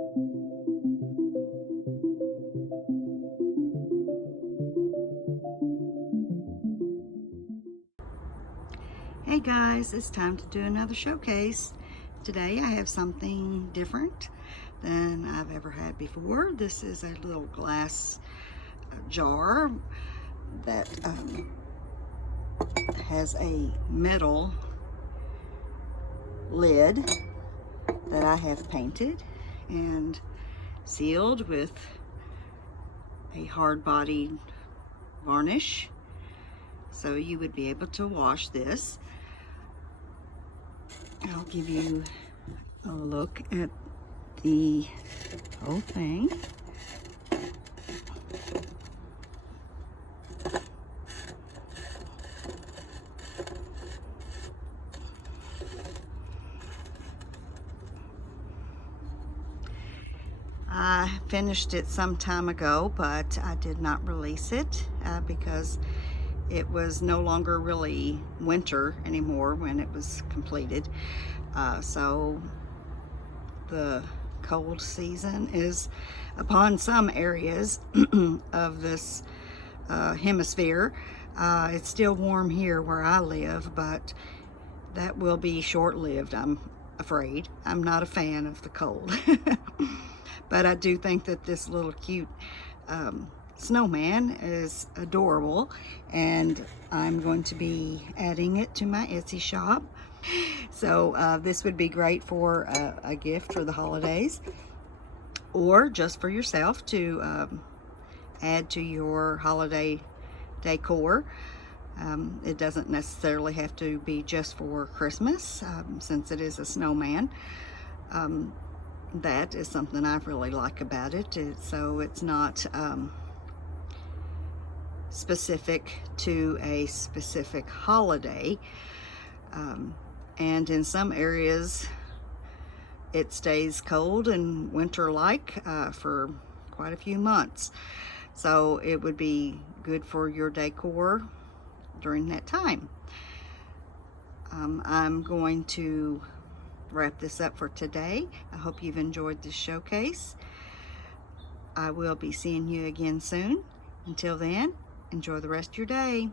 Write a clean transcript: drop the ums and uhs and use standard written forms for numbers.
Hey guys, it's time to do another showcase. Today I have something different than I've ever had before. This is a little glass jar that has a metal lid that I have painted and sealed with a hard-bodied varnish, so you would be able to wash this. I'll give you a look at the whole thing. I finished it some time ago, but I did not release it because it was no longer really winter anymore when it was completed. So the cold season is upon some areas of this hemisphere. It's still warm here where I live, but that will be short-lived, I'm afraid. I'm not a fan of the cold. But I do think that this little cute snowman is adorable, and I'm going to be adding it to my Etsy shop. So this would be great for a gift for the holidays, or just for yourself to add to your holiday decor. It doesn't necessarily have to be just for Christmas, since it is a snowman. That is something I really like about it. So it's not specific to a specific holiday, and in some areas it stays cold and winter-like for quite a few months, so it would be good for your decor during that time. I'm going to wrap this up for today. I hope you've enjoyed this showcase. I will be seeing you again soon. Until then, enjoy the rest of your day.